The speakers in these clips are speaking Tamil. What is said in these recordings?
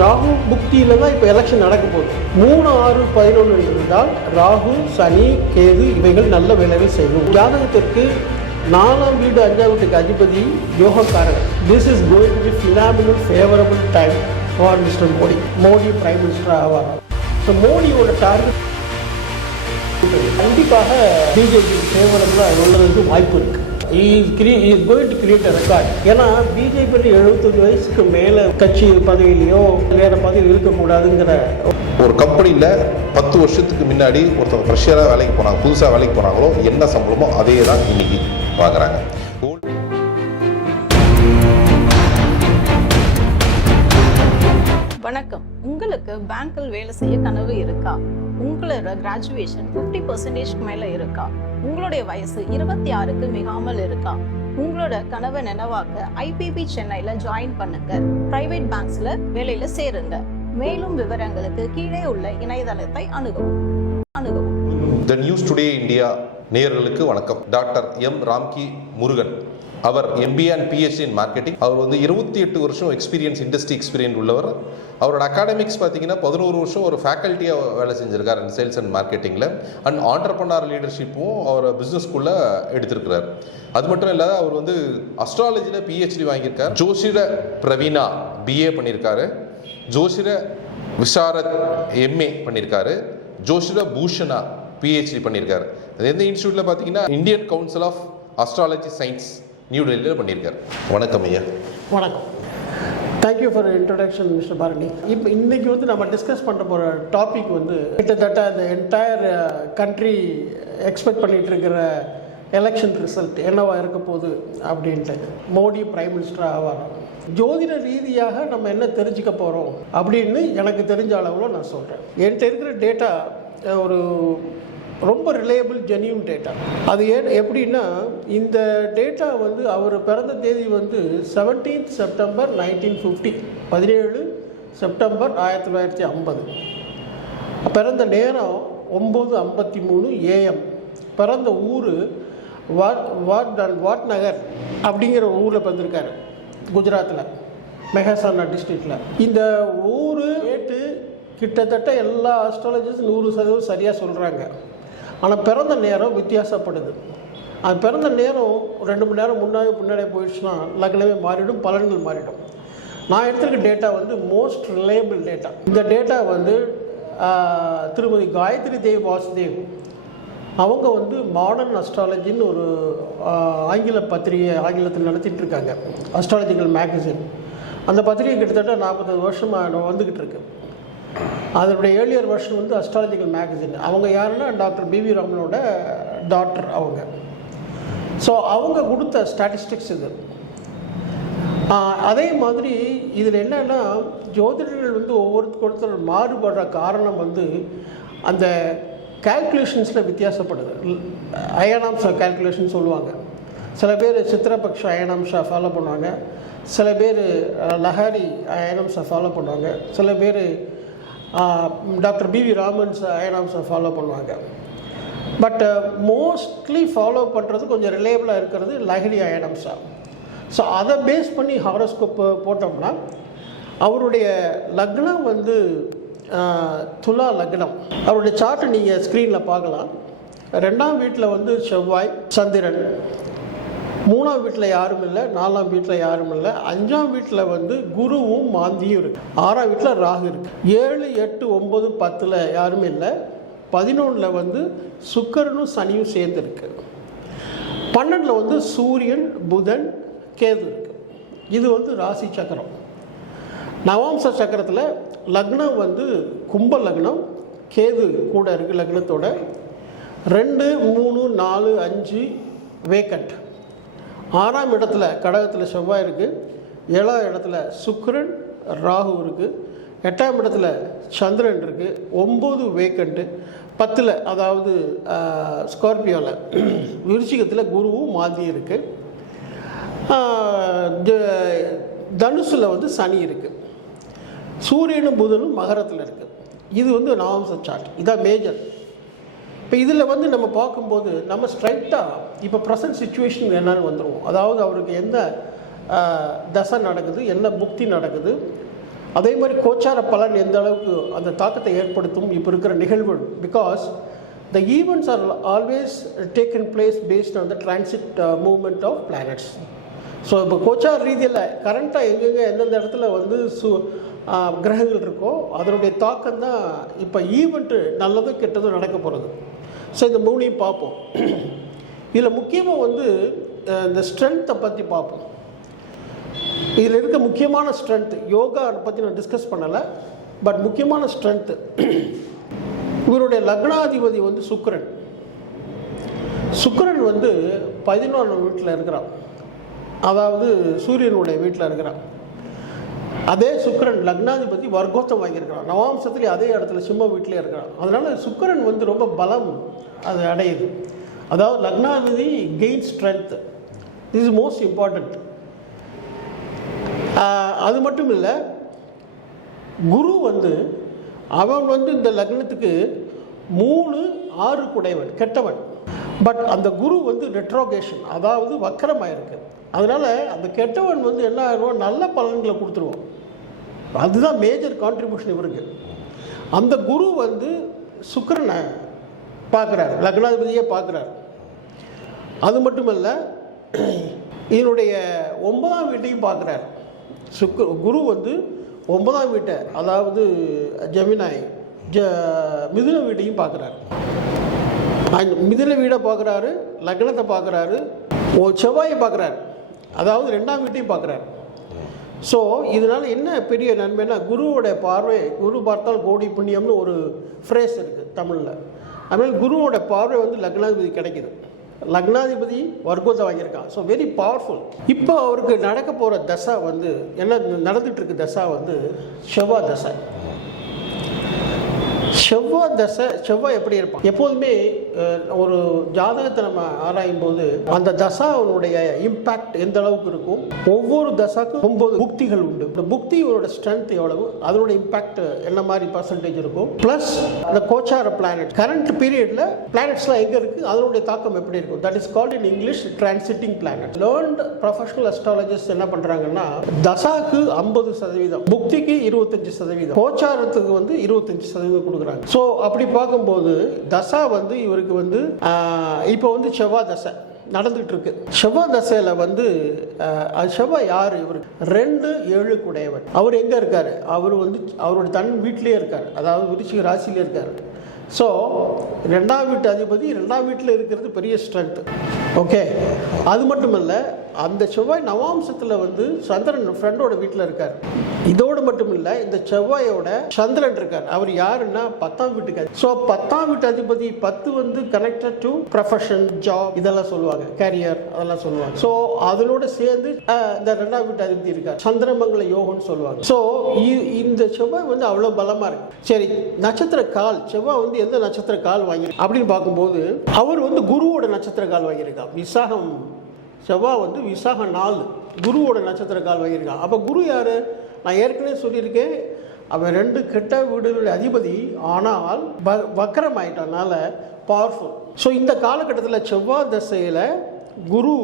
ராகு புக்தியில் தான் இப்போ எலெக்ஷன் நடக்க போகுது. 3-6-11 இருந்தால் ராகு, சனி, கேது இவைகள் நல்ல வேலையை செய்யும். ஜாதகத்திற்கு 4ஆம் வீடு 5ஆம் வீட்டுக்கு அதிபதி யோகக்காரகன். This is going to be phenomenal favourable time for mister Modi. Modi prime minister ஆவார். ஸோ மோடியோட டார்கெட் கண்டிப்பாக பிஜேபி ஃபேவரபிளாக உள்ளதுக்கு வாய்ப்பு இருக்குது. Is going to create a record. ஏன்னா பிஜேபி 75 வயசுக்கு மேலே கட்சி பதவியிலையோ வேறு பதவி இருக்கக்கூடாதுங்கிற ஒரு கம்பெனியில் 10 வருஷத்துக்கு முன்னாடி ஒருத்தவங்க ஃப்ரெஷராக வேலைக்கு போனாங்க, புதுசாக வேலைக்கு போனாங்களோ என்ன சம்பளமோ அதே தான் இன்னைக்கு வாங்குறாங்க. வணக்கம். உங்களுக்கு பேங்க்கில் வேலை செய்ய கனவு இருக்கா? உங்களோட கிராஜுவேஷன் 50% மேல இருக்கா? உங்களுடைய வயசு 26க்கு மிகாமல் இருக்கா? உங்களோட கனவை நினைவாக்க ஐபிபி சென்னையில ஜாயின் பண்ணுங்க. பிரைவேட் பேங்க்ஸ்ல வேலையில சேருங்க. மேலும் விவரங்களுக்கு கீழே உள்ள இணையதளத்தை அணுகவும். த நியூஸ் டுடே இந்தியா நேயர்களுக்கு வணக்கம். டாக்டர் எம் ராம்கி முருகன், அவர் MBA and PhD in marketing. அவர் 28 வருஷம் இண்டஸ்ட்ரி எக்ஸ்பீரியன்ஸ் உள்ளவர். அவரோட அகாடமிக்ஸ் பார்த்தீங்கன்னா 11 வருஷம் ஒரு ஃபேக்கல்ட்டியாக வேலை செஞ்சிருக்கார் சேல்ஸ் அண்ட் மார்க்கெட்டிங்கில். அண்ட் ஆண்டர்பனர் லீடர்ஷிப்பும் அவர் பிஸ்னஸ் ஸ்கூலில் எடுத்திருக்கிறார். அது மட்டும் இல்லாத அவர் அஸ்ட்ராலஜியில் PhD வாங்கியிருக்கார். ஜோஷிட பிரவீனா BA பண்ணியிருக்காரு. ஜோஷிட விசாரத் MA பண்ணியிருக்காரு. ஜோஷிட பூஷணா PhD பண்ணியிருக்காரு. அது எந்த இன்ஸ்டியூட்டில் பார்த்தீங்கன்னா Indian council of astrology science new டெல்லியில் பண்ணியிருக்காரு. வணக்கம் ஐயா. வணக்கம். Thank you for introduction mister Bharathi. இப்போ இன்றைக்கி நம்ம டிஸ்கஸ் பண்ண போகிற டாபிக் கிட்டத்தட்ட அந்த என்டையர் கண்ட்ரி எக்ஸ்பெக்ட் பண்ணிகிட்டு இருக்கிற எலெக்ஷன் ரிசல்ட் என்னவா இருக்க போகுது அப்படின்ட்டு. மோடி பிரைம் மினிஸ்டர் ஆவார். ஜோதிட ரீதியாக நம்ம என்ன தெரிஞ்சுக்க போகிறோம் அப்படின்னு எனக்கு தெரிஞ்ச அளவில் நான் சொல்கிறேன். என்கிட்ட இருக்கிற டேட்டா ஒரு ரொம்ப ரிலையபிள் ஜென்யூன் டேட்டா. அது எப்படின்னா, இந்த டேட்டா அவர் பிறந்த தேதி 17 செப்டம்பர் 1950, 17 செப்டம்பர் 1950. பிறந்த நேரம் 9:53 AM. பிறந்த ஊர் வாட் நகர் அப்படிங்கிற ஊரில் பிறந்திருக்காரு, குஜராத்தில், மெஹசானா டிஸ்ட்ரிக்டில். இந்த ஊர் கேட்டு கிட்டத்தட்ட எல்லா ஆஸ்ட்ராலஜிஸ்ட் 100% சரியாக சொல்கிறாங்க. ஆனால் பிறந்த நேரம் வித்தியாசப்படுது. அது பிறந்த நேரம் 2 மணி நேரம் முன்னாடி போயிடுச்சுன்னா லக்னமே மாறிடும், பலன்கள் மாறிடும். நான் எடுத்துருக்க டேட்டா மோஸ்ட் ரிலையபிள் டேட்டா. இந்த டேட்டா திருமதி காயத்ரி தேவ் வாசுதேவ் அவங்க மாடர்ன் அஸ்ட்ராலஜின்னு ஒரு ஆங்கில பத்திரிகை ஆங்கிலத்தில் நடத்திட்டு இருக்காங்க, அஸ்ட்ராலஜிக்கல் மேகசின். அந்த பத்திரிகை கிட்டத்தட்ட 40 வருஷமாக வந்துக்கிட்டு இருக்கு. அதனுடைய ஏர்லியர் வருஷன் அஸ்ட்ராலஜிக்கல் மேகசின். அவங்க யாருன்னா டாக்டர் BV ராமனோட டாக்டர் அவங்க. ஸோ அவங்க கொடுத்த ஸ்டாட்டிஸ்டிக்ஸ் இது. அதே மாதிரி இதில் என்னென்னா, ஜோதிடர்கள் ஒவ்வொருத்தர் மாறுபடுற காரணம் அந்த கால்குலேஷன்ஸில் வித்தியாசப்படுது. அயனாம்சா கால்குலேஷன் சொல்லுவாங்க. சில பேர் சித்திரபக்ஷ அயனாம்சா ஃபாலோ பண்ணுவாங்க, சில பேர் லஹாரி அயனாம்சா ஃபாலோ பண்ணுவாங்க, சில பேர் டாக்டர் BV ராமன்ஸ் அயனாம்சா ஃபாலோ பண்ணுவாங்க. பட் மோஸ்ட்லி ஃபாலோ பண்ணுறது கொஞ்சம் ரிலையபிளாக இருக்கிறது லஹரி அயனாம்சா. ஸோ அதை பேஸ் பண்ணி ஹாரோஸ்கோப் போட்டோம்னா அவருடைய லக்னம் துலா லக்னம். அவருடைய சார்ட்டை நீங்கள் ஸ்க்ரீனில் பார்க்கலாம். 2ஆம் வீட்டில் செவ்வாய், சந்திரன். 3ஆம் வீட்டில் யாரும் இல்லை, 4ஆம் வீட்டில் யாரும் இல்லை. 5ஆம் வீட்டில் குருவும் மாந்தியும் இருக்குது. 6ஆம் வீட்டில் ராகு இருக்குது. 7, 8, 9, 10 யாரும் இல்லை. 11 சுக்கிரனும் சனியும் சேர்ந்து இருக்கு. 12 சூரியன், புதன், கேது இருக்கு. இது ராசி சக்கரம். நவாம்ச சக்கரத்தில் லக்னம் கும்ப லக்னம், கேது கூட இருக்குது லக்னத்தோட. 2, 3, 4, 5 வேக்கண்ட். 6ஆம் இடத்துல கடகத்தில் செவ்வாய் இருக்குது. 7ஆம் இடத்துல சுக்கிரன், ராகு இருக்குது. 8ஆம் இடத்துல சந்திரன் இருக்குது. 9 வேக்கண்ட்டு. 10 அதாவது ஸ்கார்பியோவில் விருச்சிகத்தில் குருவும் மாந்தியும் இருக்குது. தனுசில் சனி இருக்குது. சூரியனும் புதனும் மகரத்தில் இருக்குது. இது நவாம்ச சார்ட். இதான் மேஜர். இப்போ இதில் நம்ம பார்க்கும்போது நம்ம ஸ்ட்ரைட்டாக இப்போ ப்ரெசன்ட் சுச்சுவேஷன் என்னன்னு வந்துடுவோம். அதாவது அவருக்கு என்ன தசை நடக்குது, என்ன புக்தி நடக்குது, அதே மாதிரி கோச்சார பலன் எந்த அளவுக்கு அந்த தாக்கத்தை ஏற்படுத்தும் இப்போ இருக்கிற நிகழ்வுகள். Because the events are always taken place based on the transit movement of planets. So இப்போ கோச்சார ரீதியில் கரண்ட்டாக எங்கெங்கே எந்தெந்த இடத்துல வந்து கிரகங்கள் இருக்கோ அதனுடைய தாக்கம் தான் இப்போ ஈவெண்ட்டு நல்லதும் கெட்டதும் நடக்க போகிறது. ஸோ இந்த மூணையும் பார்ப்போம். இதில் முக்கியமாக வந்து இந்த ஸ்ட்ரென்த்தை பற்றி பார்ப்போம். இதில் இருக்க முக்கியமான ஸ்ட்ரென்த்து யோகா பற்றி நான் டிஸ்கஸ் பண்ணலை, பட் முக்கியமான ஸ்ட்ரென்த்து இவருடைய லக்னாதிபதி வந்து சுக்கிரன். சுக்கிரன் வந்து 11 வீட்டில் இருக்கிறான், அதாவது சூரியனுடைய வீட்டில் இருக்கிறான். அதே சுக்கிரன் லக்னாதிபதி வர்க்கோத்தம் வாங்கியிருக்கிறான், நவாம்சத்துலேயே அதே இடத்துல சிம்ம வீட்டிலே இருக்கிறான். அதனால் சுக்கிரன் வந்து ரொம்ப பலம் அது அடையுது. அதாவது லக்னாதிபதி gain strength, this is most important. அது மட்டும் இல்லை, குரு வந்து அவன் வந்து இந்த லக்னத்துக்கு 3, 6 குடைவன் கெட்டவன். பட் அந்த குரு வந்து ரெட்ரோகேஷன், அதாவது வக்கரமாயிருக்கு. அதனால் அந்த கெட்டவன் வந்து என்ன ஆயிடுவான், நல்ல பலன்களை கொடுத்துருவான். அதுதான் மேஜர் கான்ட்ரிபியூஷன் இவருக்கு. அந்த குரு வந்து சுக்கிரனை பார்க்குறாரு, லக்னாதிபதியே பார்க்குறாரு. அது மட்டுமல்ல, இதனுடைய 9ஆம் வீட்டையும் பார்க்குறாரு. குரு வந்து 9ஆம் வீட்டை, அதாவது ஜெமினாய் மிதுன வீட்டையும் பார்க்குறாரு. மிதுன வீடை பார்க்குறாரு, லக்னத்தை பார்க்குறாரு, செவ்வாயை பார்க்குறாரு, அதாவது 2ஆம் வீட்டையும் பார்க்குறாரு. ஸோ இதனால் என்ன பெரிய நன்மைன்னா, குருவோட பார்வை, குரு பார்த்தால் கோடி புண்ணியம்னு ஒரு ஃப்ரேஸ் இருக்குது தமிழில். அதனால் குருவோட பார்வை வந்து லக்னாதிபதி கிடைக்குது. லக்னாதிபதி வர்க்கத்தை வாங்கியிருக்கான். So very powerful. இப்போ அவருக்கு நடக்க போகிற தசை வந்து என்ன நடந்துகிட்ருக்கு, தசை வந்து செவ்வாய் தசை. செவ்வாய் தசை, செவ்வாய் எப்படி இருப்பான்? எப்போதுமே ஒரு ஜாதகத்தை நம்ம ஆராயும் போது அந்த தசாவுடைய இம்பேக்ட் எந்த அளவுக்கு இருக்கும், ஒவ்வொரு தசாக்கும் 9 புக்திகள் உண்டு. இந்த புக்தியோட ஸ்ட்ரென்த் எவ்வளவு, அதோட இம்பேக்ட் என்ன மாதிரி பர்சன்டேஜ் இருக்கும், ப்ளஸ் அந்த கோச்சார பிளானட் கரண்ட் பீரியட்ல பிளானட்ஸ்லாம் எங்கே இருக்குது, அதனுடைய தாக்கம் எப்படி இருக்கும். That is called in English transiting planet. Learned professional astrologist என்ன பண்ணுறாங்கன்னா, தசாக்கு 50%, புக்திக்கு 25%, கோச்சாரத்துக்கு வந்து 25% கொடுக்குறாங்க. ஸோ அப்படி பார்க்கும்போது தசா வந்து இவருக்கு வந்து இப்போ வந்து செவ்வாய் தசை நடந்துகிட்டு இருக்கு. செவ்வாய் தசையில் வந்து செவ்வாய் யார், இவருக்கு 2, 7 குடையவன். அவர் எங்கே இருக்கார், அவர் வந்து அவரோட தன் வீட்டிலே இருக்கார், அதாவது விருச்சிக ராசியிலே இருக்கார். ஸோ 2ஆம் வீட்டு அதிபதி 2ஆம் வீட்டில் இருக்கிறது பெரிய ஸ்ட்ரென்த். ஓகே, அது மட்டும் இல்லை, அந்த செவ்வாய் நவாம்சத்தில் வந்து சந்திரன் ஃப்ரெண்டோட வீட்டில் இருக்கார். இதோடு மட்டும் இல்லை, இந்த செவ்வாயோட சந்திரன் இருக்கார். அவர் யாருன்னா 10ஆம் வீட்டுக்கு. ஸோ 10ஆம் வீட்டு அதிபதி 10 வந்து கனெக்டட் டு ப்ரொஃபஷன், ஜாப், இதெல்லாம் சொல்லுவாங்க, கேரியர், அதெல்லாம் சொல்லுவாங்க. ஸோ அதனோட சேர்ந்து இந்த 2ஆம் வீட்டு அதிபதி இருக்கார், சந்திரமங்கல யோகம்னு சொல்லுவாங்க. ஸோ இந்த செவ்வாய் வந்து அவ்வளோ பலமாக இருக்கு. சரி, நட்சத்திர கால், செவ்வாய் வந்து எந்த நட்சத்திர கால் வாங்கியிருக்கு அப்படின்னு பார்க்கும்போது அவர் வந்து குருவோட நட்சத்திர கால் வாங்கியிருக்கார். விசாகம், செவ்வாய் வந்து விசாகம் 4 குருவோட நட்சத்திர கால் வாங்கியிருக்கான். அப்போ குரு யார், நான் ஏற்கனவே சொல்லியிருக்கேன், அவன் 2 கெட்ட வீடுகளுடைய அதிபதி, ஆனால் வக்கரம் ஆயிட்டனால பவர்ஃபுல். ஸோ இந்த காலகட்டத்தில் செவ்வாய் தசையில் குரு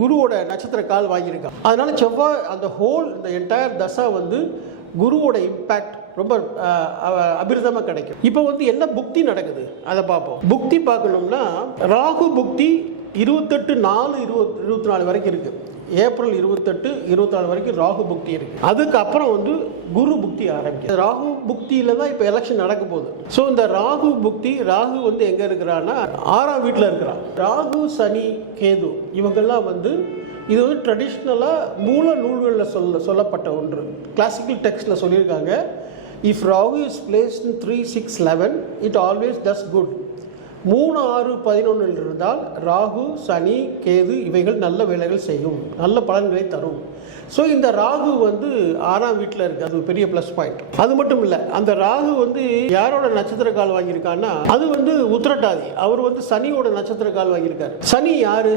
குருவோட நட்சத்திர கால் வாங்கியிருக்கான். அதனால செவ்வாய் அந்த ஹோல் இந்த என்டையர் தசை வந்து குருவோட இம்பேக்ட் ரொம்ப அபிரிதமாக கிடைக்கும். இப்போ வந்து என்ன புக்தி நடக்குது அதை பார்ப்போம். புக்தி பார்க்கணும்னா ராகு புக்தி 28/4/24 வரைக்கும் இருக்குது. ஏப்ரல் 28, 24 வரைக்கும் ராகு புக்தி இருக்குது. அதுக்கப்புறம் வந்து குரு புக்தி ஆரம்பிக்குது. ராகு புக்தியில் தான் இப்போ எலெக்ஷன் நடக்க போகுது. ஸோ இந்த ராகு புக்தி, ராகு வந்து எங்கே இருக்கிறான்னா 6ஆம் வீட்டில் இருக்கிறான். ராகு, சனி, கேது இவங்கெல்லாம் வந்து இது வந்து ட்ரெடிஷ்னலாக மூல நூல்களில் சொல்லப்பட்ட ஒன்று. கிளாசிக்கல் டெக்ஸ்டில் சொல்லியிருக்காங்க, if Rahu is placed in 3, 6, 11 it always does good. 3, 6, 11 இருந்தால் ராகு, சனி, கேது இவைகள் நல்ல வேலைகள் செய்யும், நல்ல பலன்களை தரும். ஸோ இந்த ராகு வந்து 6ஆம் வீட்டில் இருக்குது, அது பெரிய ப்ளஸ் பாயிண்ட். அது மட்டும் இல்லை, அந்த ராகு வந்து யாரோட நட்சத்திர கால் வாங்கியிருக்கான்னா அது வந்து உத்திரட்டாதி, அவர் வந்து சனியோட நட்சத்திர கால் வாங்கியிருக்காரு. சனி யாரு,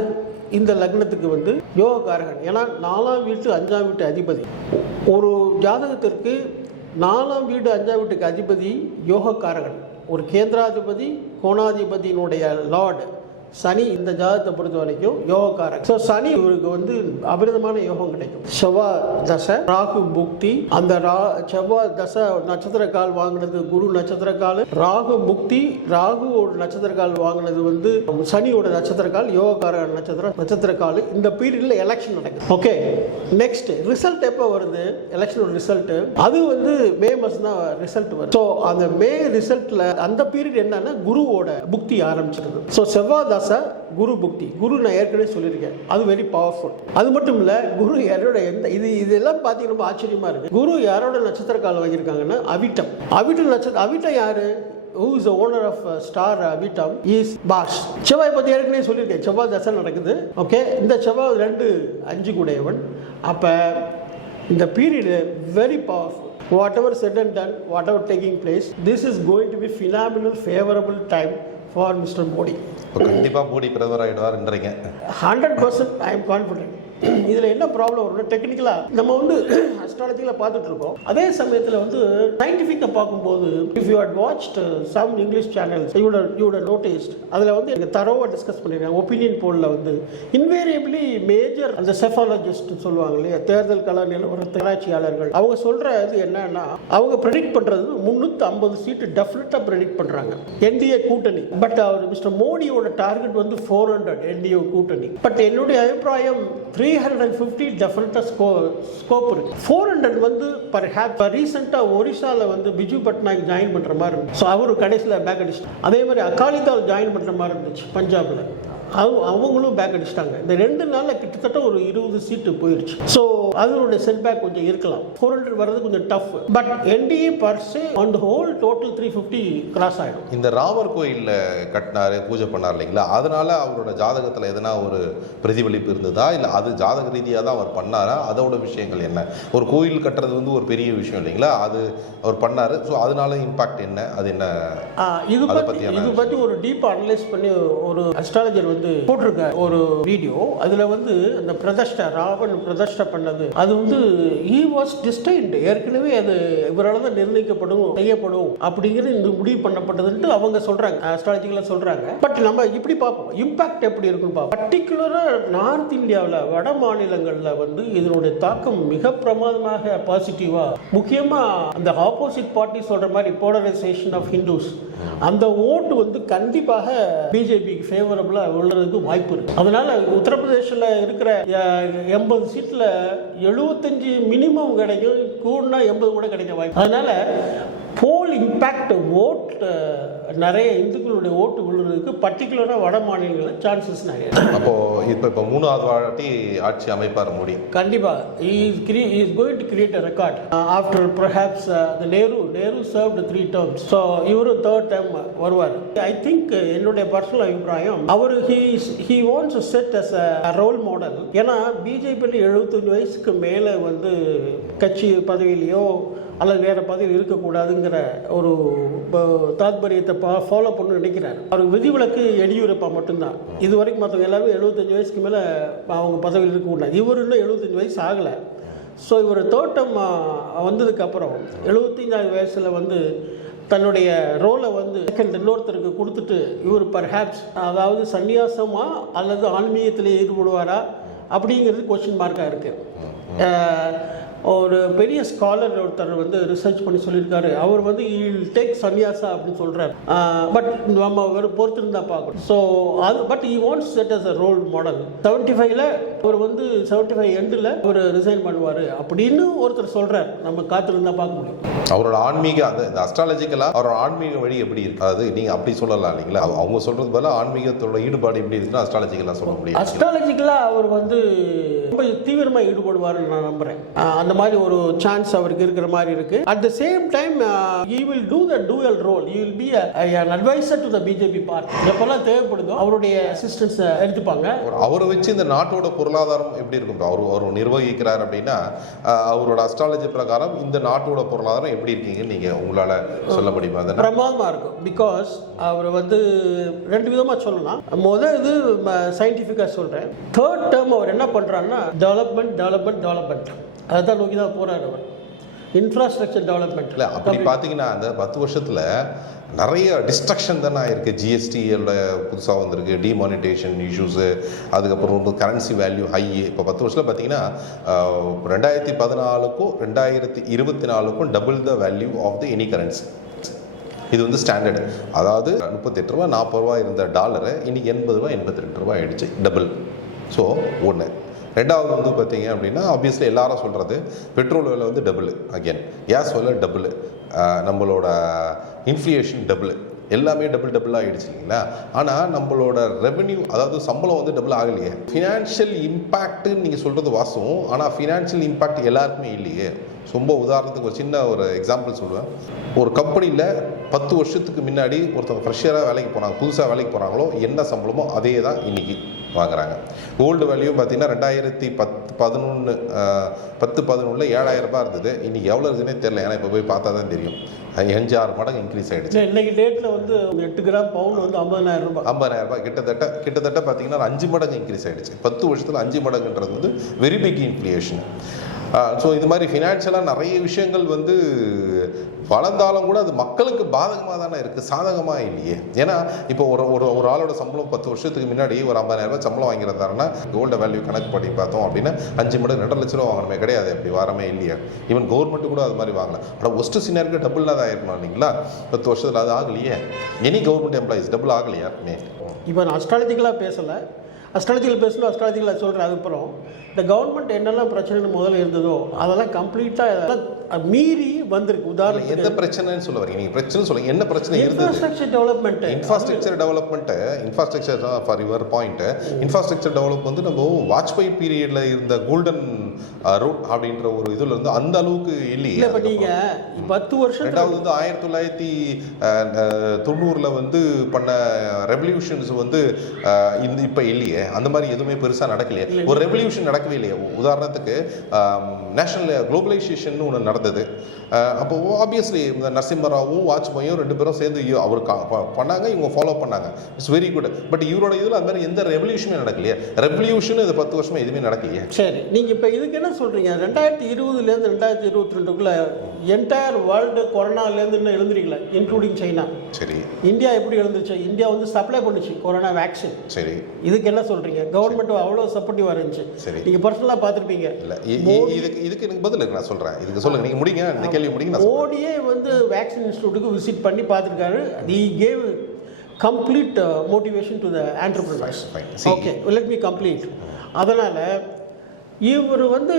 இந்த லக்னத்துக்கு வந்து யோகக்காரகன். ஏன்னா 4ஆம் வீட்டு 5ஆம் வீட்டு அதிபதி. ஒரு ஜாதகத்திற்கு 4ஆம் வீடு 5ஆம் வீட்டுக்கு அதிபதி யோகக்காரகன். ஒரு கேந்திராதிபதி, கோணாதிபதியினுடைய லார்டு சனி இந்த ஜாதகத்தை பொறுத்த வரைக்கும் யோகக்காரன். ஸோ சனி இவருக்கு வந்து அபிரதமான யோகம் கிடைக்கும். செவ்வாய் தசை, ராகு புக்தி, அந்த செவ்வாய் தசை நட்சத்திர கால் வாங்கினது குரு நட்சத்திர கால், ராகு புக்தி, ராகுவோட நட்சத்திர கால் வாங்கினது வந்து சனியோட நட்சத்திர கால், யோகக்கார நட்சத்திர கால். இந்த பீரியட்ல எலெக்ஷன் நடக்குது. ஓகே, நெக்ஸ்ட் ரிசல்ட் எப்போ வருது? எலெக்ஷனோட ரிசல்ட் அது வந்து மே மாதம் தான் ரிசல்ட் வரும். ஸோ அந்த மே ரிசல்ட்ல அந்த பீரியட் என்னன்னா குருவோட புக்தி ஆரம்பிச்சிருது. ஸோ செவ்வாய் தசை குரு புக்தி, குரு நான் ஏற்கனவே சொல்லியிருக்கேன், அது வெரி பவர்ஃபுல். அது மட்டும் இல்லை, குரு யாரோட இதெல்லாம் பார்த்தீங்கன்னா ரொம்ப ஆச்சரியமா இருக்கு. குரு யாரோட நட்சத்திர கால் வாங்கியிருக்காங்கன்னா அவிட்டம். அவிட்டம் யாரு? Who is the owner of star Avitam is Bash. செவ்வாய் பற்றி ஏற்கனவே சொல்லியிருக்கேன், செவ்வாய் தசை நடக்குது. ஓகே, இந்த செவ்வாய் 2-5 கூடையவன். அப்போ இந்த period very powerful. Whatever said and done, whatever taking place, this is going to be phenomenal, favorable time for Mr. Modi. கண்டிப்பாக மோடி பிரதமர் ஆகிடுவார்ன்றீங்க? 100% I am confident. இதில் என்ன ப்ராப்ளம் வரும்னா, டெக்னிக்கலாக நம்ம வந்து அஸ்ட்ராலஜியில் பார்த்துட்டு இருக்கோம். அதே சமயத்தில் வந்து சயின்டிஃபிக்காக பார்க்கும்போது, if you had watched some English channels you would noticed, அதில் வந்து எனக்கு தரோவாக டிஸ்கஸ் பண்ணியிருக்காங்க. ஒப்பீனியன் போலில் வந்து இன்வேரியபிளி மேஜர் அந்த செஃபாலஜிஸ்ட் சொல்லுவாங்க இல்லையா, தேர்தல் கள நிலவர ஆராய்ச்சியாளர்கள், அவங்க சொல்கிற இது என்னன்னா, அவங்க ப்ரெடிக்ட் பண்ணுறது 350 சீட்டு டெஃபினட்டாக ப்ரெடிக்ட் பண்ணுறாங்க என்டிஏ கூட்டணி. பட் அவர் மிஸ்டர் மோடியோட டார்கெட் வந்து 400 என்டிஏ கூட்டணி. பட் என்னுடைய அபிப்பிராயம் 350 டெஃபினட்டா ஸ்கோப் இருக்கு. 400 வந்து பர்ஹாப்ஸ் ரீசெண்டாக ஒரிசாவில் வந்து பிஜு பட்நாயக் ஜாயின் பண்ணுற மாதிரி இருந்துச்சு. ஸோ அவரு கடைசியில் பேக் அடிச்சிட்டாங்க. அதே மாதிரி அகாலிதால் ஜாயின் பண்ணுற மாதிரி இருந்துச்சு பஞ்சாபில், அவங்களும் பேக் அடிச்சிட்டாங்க. இந்த 2 நாளில் கிட்டத்தட்ட ஒரு 20 சீட்டு போயிடுச்சு. ஸோ அதனுடைய செட்பேக் கொஞ்சம் இருக்கலாம். 400 வர்றது கொஞ்சம் tough. But NDA per se on the whole total 350 cross ஆகிடும். இந்த ராமர் கோயிலில் கட்டினாரு, பூஜை பண்ணார் இல்லைங்களா, அதனால அவரோட ஜாதகத்தில் எதனா ஒரு பிரதிபலிப்பு இருந்ததா, இல்லை அது ஜாதக ரீதியாக தான் அவர் பண்ணாரா? அதோட விஷயங்கள் என்ன? ஒரு கோயில் கட்டுறது வந்து ஒரு பெரிய விஷயம் இல்லைங்களா, அது அவர் பண்ணாரு. ஸோ அதனால இம்பாக்ட் என்ன, அது என்ன? இது பற்றி ஒரு டீப்பாக அனலைஸ் பண்ணி ஒரு அஸ்ட்ராலஜர் வந்து போட்டிருக்க ஒரு வீடியோ. அதுல வந்து அந்த பிரதிஷ்டை, ராவன் பிரதிஷ்டை பண்ணது, அது வந்து he was destined, ஏற்கனவே அது இவரால் தான் நிர்ணயிக்கப்படும், செய்யப்படும் அப்படிங்கிறது இந்த முடிவு பண்ணப்பட்டதுன்ட்டு அவங்க சொல்றாங்க, அஸ்ட்ராலஜிக்கலா சொல்றாங்க. பட் நம்ம இப்படி பார்ப்போம், இம்பாக்ட் எப்படி இருக்குன்னு பார்ப்போம். பர்டிகுலரா நார்த் இந்தியாவில் வட மாநிலங்கள்ல வந்து இதனுடைய தாக்கம் மிக பிரமாதமாக பாசிட்டிவா, முக்கியமா அந்த ஆப்போசிட் பார்ட்டி சொல்ற மாதிரி போலரைசேஷன் ஆஃப் ஹிந்துஸ், அந்த ஓட்டு வந்து கண்டிப்பாக பிஜேபிக்கு ஃபேவரபிளா உள்ளதுக்கு வாய்ப்பு இருக்கு. அதனால உத்தரப்பிரதேசில் இருக்கிற 80 சீட்ல 75 மினிமம் கிடைக்கும், கூடனா 80 கூட கிடைக்க வாய்ப்பு. அதனால போல் இம்பேக்ட் ஓட் நிறைய இந்துக்களுடைய ஓட்டு விழுறதுக்கு பர்டிகுலராக வட மாநிலங்களில் சான்சஸ் நிறைய. அப்போ இப்போ 3வது வாட்டி ஆட்சி அமைப்பார் மோடி. கண்டிப்பாக he is going to create a record after perhaps the Nehru served 3 terms. So இவரும் 3rd term வருவார். ஐ திங்க் என்னுடைய பர்சனல் அபிப்பிராயம், அவர் he wants to set as a role model. ஏன்னா பிஜேபியில் 75 வயசுக்கு மேலே வந்து கட்சி பதவியிலையோ அல்லது வேறு பதவி இருக்கக்கூடாதுங்கிற ஒரு தாத்பரியத்தை ஃபாலோ பண்ண நினைக்கிறார். அவர் விதிவிலக்கு எடியூரப்பா மட்டும்தான். இது வரைக்கும் மற்றவங்க எல்லாருமே 75 வயசுக்கு மேலே அவங்க பதவியில் இருக்கக்கூடாது. இவர் இன்னும் 75 வயசு ஆகலை. ஸோ இவர் தோட்டம் வந்ததுக்கப்புறம் 75 வயசில் வந்து தன்னுடைய ரோலை வந்து இன்னொருத்தருக்கு கொடுத்துட்டு இவர் பர்ஹாப்ஸ் அதாவது சன்னியாசமா அல்லது ஆன்மீகத்தில் ஈடுபடுவாரா அப்படிங்கிறது கொஸ்டின் மார்க்காக இருக்குது. ஒரு பெரிய ஸ்காலர் ஒருத்தர் வந்து ரிசர்ச் பண்ணி சொல்லியிருக்காரு, அவர் வந்து டேக் சன்னியாசா அப்படின்னு சொல்கிறார். பட் நம்ம பொறுத்திருந்தா பார்க்கணும். ஸோ அது but he wants set as a role model. 75ல் அவர் வந்து 75 எண்டில் அவர் ரிசைன் பண்ணுவார் அப்படின்னு ஒருத்தர் சொல்கிறார். நம்ம காத்திருந்தா பார்க்க முடியும். அவரோட ஆன்மீக அந்த அஸ்ட்ராலஜிக்கலாக அவரோட ஆன்மீக வழி எப்படி இருக்கு, அது நீங்கள் அப்படி சொல்லலாம் இல்லைங்களா? அவங்க சொல்கிறது போல ஆன்மீகத்தோட ஈடுபாடு எப்படி இருக்குன்னா அஸ்ட்ராலஜிக்கலாக சொல்ல முடியும். அஸ்ட்ராலஜிக்கலாக அவர் வந்து ரொம்ப தீவிரமாக ஈடுபடுவார்னு நான் நம்புகிறேன். அந்த மாதிரி ஒரு சான்ஸ் அவருக்கு இருக்கிற மாதிரி இருக்கு. At the same time he will do the dual role. He will be an advisor to the BJP party. எப்பெல்லாம் தேவைப்படுதோ அவருடைய அசிஸ்டன்ஸ் எடுத்துப்பாங்க. அவரை வச்சு இந்த நாட்டோட பொருளாதாரம் எப்படி இருக்கும்? அவர் நிர்வகிக்கிறார் அப்படின்னா அவரோட அஸ்ட்ராலஜி பிரகாரம் இந்த நாட்டோட பொருளாதாரம் எப்படி இருக்கீங்கன்னு நீங்க உங்களால சொல்ல முடியுமா? பிரமாதமா இருக்கும். பிகாஸ் அவர் வந்து 2 விதமா சொல்லலாம். முதல் இது சயின்டிஃபிக்கா சொல்றேன். 3rd டேர்ம் அவர் என்ன பண்றாருன்னா டெவலப்மெண்ட். அதான் நோக்கி தான் போறாரு அவர். Infrastructure development. இல்லை அப்படி பார்த்தீங்கன்னா அந்த 10 வருஷத்தில் நிறைய டிஸ்ட்ரக்ஷன் தானே இருக்குது. ஜிஎஸ்டியோட புதுசாக வந்திருக்கு, டிமானிட்டேஷன் இஷ்யூஸு, அதுக்கப்புறம் வந்து கரன்சி வேல்யூ ஹை. இப்போ 10 வருஷத்தில் பார்த்தீங்கன்னா 2014க்கும் 2024க்கும் double the value of the any currency. இது வந்து ஸ்டாண்டர்டு. அதாவது 38 ரூபா 40 ரூபா இருந்த டாலரு இன்னைக்கு 80 ரூபா 82 ரூபா ஆகிடுச்சு, டபுள். ஸோ ஒன்று. ரெண்டாவது வந்து பார்த்தீங்க அப்படின்னா ஆப்வியஸ்லி எல்லாரும் சொல்கிறது பெட்ரோல் விலை வந்து டபுள், அகேன் கேஸ் விலை டபுள், நம்மளோட இன்ஃப்ளேஷன் டபுள், எல்லாமே டபுள் ஆகிடுச்சு இல்லைங்களா. ஆனால் நம்மளோட ரெவென்யூ, அதாவது சம்பளம் வந்து டபுள் ஆகலையே. ஃபினான்ஷியல் இம்பேக்ட்டுன்னு நீங்கள் சொல்கிறது வாசம், ஆனால் ஃபினான்ஷியல் இம்பேக்ட் எல்லாருக்குமே இல்லையே. ரொம்ப உதாரணத்துக்கு ஒரு சின்ன ஒரு எக்ஸாம்பிள் சொல்லுவேன். ஒரு கம்பெனியில் 10 வருஷத்துக்கு முன்னாடி ஒருத்தவங்க ஃப்ரெஷராக வேலைக்கு போனாங்க, புதுசாக வேலைக்கு போனாங்களோ என்ன சம்பளமோ அதே தான் இன்றைக்கி வாங்குறாங்க. கோல்டு வேல்யூ பார்த்தீங்கன்னா 2011 7,000 ரூபாய் இருந்தது. இன்றைக்கி எவ்வளோ இருக்குதுன்னே தெரியல, ஏன்னா இப்போ போய் பார்த்தா தான் தெரியும். 5-6 மடங்கு இன்க்ரீஸ் ஆகிடுச்சு. இன்னைக்கு டேட்டில் வந்து 8 கிராம் பவுன் வந்து 50,000 ரூபாய். 50,000 ரூபாய் கிட்டத்தட்ட பார்த்தீங்கன்னா 5 மடங்கு இன்க்ரீஸ் ஆகிடுச்சு. 10 வருஷத்தில் 5 மடங்குன்றது வந்து வெரி பிக் இன்ஃப்ளேஷன். ஸோ இது மாதிரி ஃபினான்ஷியலாக நிறைய விஷயங்கள் வந்து வளர்ந்தாலும் கூட அது மக்களுக்கு பாதகமாக தானே இருக்குது, சாதகமாக இல்லையே. ஏன்னா இப்போ ஒரு ஆளோட சம்பளம் 10 வருஷத்துக்கு முன்னாடி ஒரு 50,000 ரூபாய் சம்பளம் வாங்கியிருந்தாருன்னா கோல்டு வேல்யூ கணக்கு பண்ணி பார்த்தோம் அப்படின்னா 5 மடங்கு 2 லட்ச ரூபா வாங்கணுமே, கிடையாது, அப்படி வரமே இல்லையா. ஈவன் கவர்மெண்ட்டு கூட அது மாதிரி வாங்கலாம். ஆனால் ஒஸ்ட்டு சீனியருக்கு டபுள் தான் ஆயிருக்கணும் இல்லைங்களா. 10 வருஷத்தில் அது ஆகலையே. எனி கவர்மெண்ட் எம்ப்ளாயிஸ் டபுள் ஆகலையா யாருமே. இப்போ நான் அஸ்ட்ராலஜிக்கலாக பேசலை, அஸ்ட்ராலஜிக்கலாக சொல்கிறேன். அதுக்கப்புறம் இந்த கவர்மெண்ட் என்னெல்லாம் பிரச்சனை முதல்ல இருந்ததோ அதெல்லாம் கம்ப்ளீட்டாக மீறி வந்திருக்கு. உதாரணம் எந்த பிரச்சனைன்னு சொல்ல வரீங்க நீங்கள்? பிரச்சனை சொல்லுங்கள், என்ன பிரச்சனை இருந்தது? Infrastructure development. Infrastructure for your point, infrastructure develop வந்து நம்ம வாஜ்பாய் பீரியடில் இருந்த கோல்டன் ரூட் அப்படின்ற ஒரு இதில் இருந்து அந்த அளவுக்கு இல்லையே. இப்போ நீங்கள் 10 வருஷம். ரெண்டாவது வந்து 1990 வந்து பண்ண ரெவல்யூஷன்ஸ் வந்து இப்போ இல்லையே, அந்த மாதிரி எதுவுமே பெருசாக நடக்கலையே. ஒரு ரெவல்யூஷன் நடக்கவே இல்லையே. உதாரணத்துக்கு நேஷனல் குளோபலைசேஷன் ஒன்று நடந்தது. அப்போ ஆப்வியஸ்லி இந்த நரசிம்மராவும் வாஜ்பாயும் 2 பேரும் சேர்ந்து அவர் பண்ணாங்க, இவங்க ஃபாலோ பண்ணாங்க. It's very good. பட் இவரோட இதில் அந்த மாதிரி எந்த ரெவல்யூஷனுமே நடக்கலையே. ரெவல்யூஷன் இது 10 வருஷமா எதுவுமே நடக்கலையே. சரி, நீங்கள் இப்போ இதுக்கு என்ன சொல்கிறீங்க? 2020லேருந்து 2022க்குள்ள என்டையர் வேர்ல்டு கொரோனாலேருந்து இன்னும் எழுந்துருக்கல, இன்க்ளூடிங் சைனா. சரி, இந்தியா எப்படி எழுந்துச்சு? இந்தியா வந்து சப்ளை பண்ணுச்சு கொரோனா வேக்சின். சரி, இதுக்கு என்ன சொல்கிறீங்க? கவர்மெண்ட் அவ்வளோ சப்போர்ட்டிவாக இருந்துச்சு. சரி, நீங்கள் பர்சனலாக பார்த்துருப்பீங்க. இல்லை, இதுக்கு எனக்கு பதில் இருக்கு, நான் சொல்கிறேன். இதுக்கு சொல்லுங்கள், நீங்கள் முடிங்க, இந்த கேள்வி முடிங்க. மோடியே வந்து வேக்சின் இன்ஸ்டியூட்டுக்கு விசிட் பண்ணி பார்த்துருக்காரு. he gave complete motivation to the entrepreneurs. Okay, let me complete. அதனால் இவர் வந்து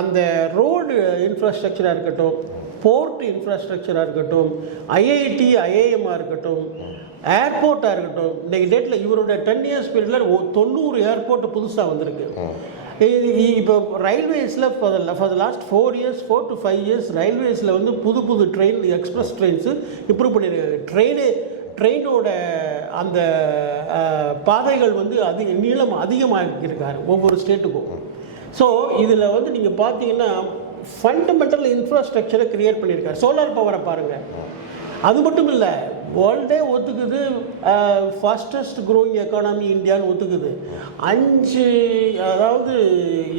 அந்த ரோடு இன்ஃப்ராஸ்ட்ரக்சராக இருக்கட்டும், போர்ட் இன்ஃப்ராஸ்ட்ரக்சராக இருக்கட்டும், ஐஐடி ஐஏஎம்மாக இருக்கட்டும், ஏர்போர்ட்டாக இருக்கட்டும், இன்றைக்கு டேட்டில் இவரோட 10 years பீரியடில் 90 ஏர்போர்ட் புதுசாக வந்திருக்கு. இப்போ ரயில்வேஸில் for the last 4 years 4 to 5 years ரயில்வேஸில் வந்து புது ட்ரெயின், எக்ஸ்பிரஸ் ட்ரெயின்ஸு இம்ப்ரூவ் பண்ணியிருக்காங்க. ட்ரெயினோட அந்த பாதைகள் வந்து நீளம் அதிகமாகியிருக்காரு ஒவ்வொரு ஸ்டேட்டுக்கும். ஸோ இதில் வந்து நீங்கள் பார்த்தீங்கன்னா ஃபண்டமெண்டல் இன்ஃப்ராஸ்ட்ரக்சரை க்ரியேட் பண்ணியிருக்காரு. சோலார் பவரை பாருங்கள். அது மட்டும் இல்லை, வேர்ல்டே ஒத்துக்குது ஃபாஸ்டஸ்ட் க்ரோயிங் எக்கானமி இந்தியான்னு ஒத்துக்குது. 5 அதாவது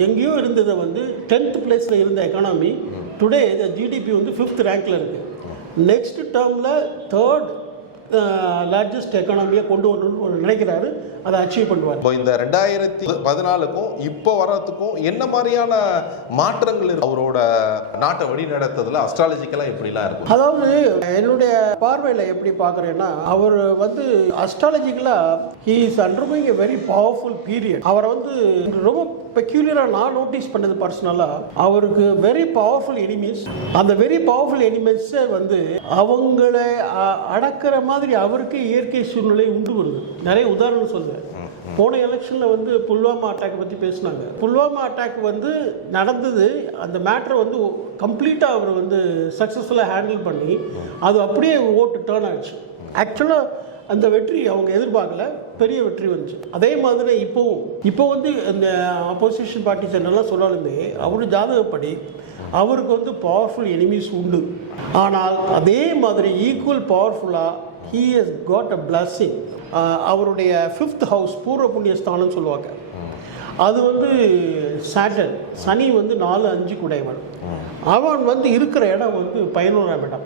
எங்கேயோ இருந்ததை வந்து 10th பிளேஸில் இருந்த எக்கானமி டுடே ஜிடிபி வந்து 5th ரேங்க்கில் இருக்குது. நெக்ஸ்ட் டேர்மில் 3rd லார்ஜஸ்ட் எக்கானமியை கொண்டு வரணும்னு நினைக்கிறாரு. அதை அச்சீவ் பண்ணுவார். இப்போ இந்த 2014க்கும் இப்போ வர்றதுக்கும் என்ன மாதிரியான மாற்றங்கள் இருக்கு? அவரோட நாட்டை வழி நடத்துறதுல அஸ்ட்ராலஜிக்கலாக எப்படிலாம் இருக்கும்? அதாவது என்னுடைய பார்வையில் எப்படி பார்க்குறேன்னா, அவர் வந்து அஸ்ட்ராலஜிக்கலாக he is undergoing a very powerful period. அவரை வந்து ரொம்ப பெக்யூலியராக நான் நோட்டீஸ் பண்ணது பர்சனலாக, அவருக்கு வெரி பவர்ஃபுல் எனிமீஸ். அந்த வெரி பவர்ஃபுல் எனிமீஸை வந்து அவங்கள அடக்கிற மாதிரி அவருக்கு இயற்கை சூழ்நிலை உண்டு வருது. நிறைய உதாரணம் சொல்லுவேன். போன எலெக்ஷனில் வந்து புல்வாமா அட்டாக் பற்றி பேசினாங்க. புல்வாமா அட்டாக் வந்து நடந்தது, அந்த மேட்ரை வந்து கம்ப்ளீட்டாக அவர் வந்து சக்ஸஸ்ஃபுல்லாக ஹேண்டில் பண்ணி அது அப்படியே ஓட்டு டேர்ன் ஆகிடுச்சு. ஆக்சுவலாக அந்த வெற்றி அவங்க எதிர்பார்க்கல, பெரிய வெற்றி வந்துச்சு. அதே மாதிரி இப்போ வந்து இந்த அப்போசிஷன் பார்ட்டிஸ் என்னெல்லாம் சொன்னாலுமே அவரு ஜாதகப்படி அவருக்கு வந்து பவர்ஃபுல் எனிமீஸ் உண்டு. ஆனால் அதே மாதிரி ஈக்குவல் பவர்ஃபுல்லாக he has got a blessing. அவருடைய 5th house பூர்வ புண்ணிய ஸ்தானம் சொல்லுவாங்க. அது வந்து சாட்டர்ன், சனி வந்து 4-5 குடைவன். அவன் வந்து இருக்கிற இடம் வந்து 11ஆம் இடம்.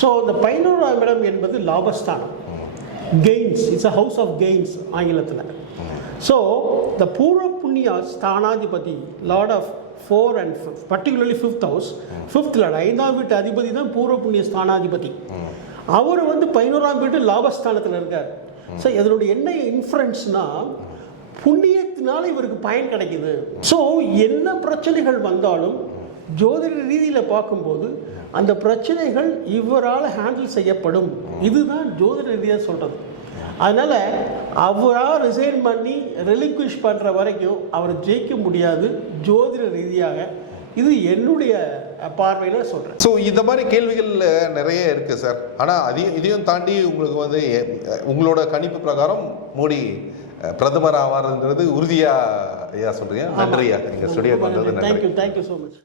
ஸோ இந்த 11ஆம் இடம் என்பது லாபஸ்தானம், gains, it's a house of gains ஆங்கிலத்தில். ஸோ த பூர்வ புண்ணியா ஸ்தானாதிபதி lord of 4 and 5, particularly 5th house, 5th lord, 5ஆம் வீட்டு அதிபதி தான் பூர்வ புண்ணிய ஸ்தானாதிபதி. அவர் வந்து 11ஆம் வீட்டு லாபஸ்தானத்தில் இருக்கார். ஸோ இதனுடைய என்ன இன்ஃப்ளூயன்ஸ்னா, புண்ணியத்தினால இவருக்கு பயன் கிடைக்குது. ஸோ என்ன பிரச்சனைகள் வந்தாலும் ஜோதிட ரீதியில் பார்க்கும்போது அந்த பிரச்சனைகள் இவரால் ஹேண்டில் செய்யப்படும். இதுதான் ஜோதிட ரீதியாக சொல்கிறது. அதனால் அவராக ரிசைன் பண்ணி ரெலிக்விஷ் பண்ணுற வரைக்கும் அவர் ஜெயிக்க முடியாது ஜோதிட ரீதியாக. இது என்னுடைய பார்வையில் சொல்கிறேன். ஸோ இந்த மாதிரி கேள்விகள் நிறைய இருக்குது சார். ஆனால் இதையும் தாண்டி உங்களுக்கு வந்து உங்களோட கணிப்பு பிரகாரம் மோடி பிரதமர் ஆவார்ன்றது உறுதியாக ஐயா சொல்கிறீங்க. நன்றியா, நீங்கள் ஸ்டுடியோக்கு வந்தது நன்றி. Thank you so much.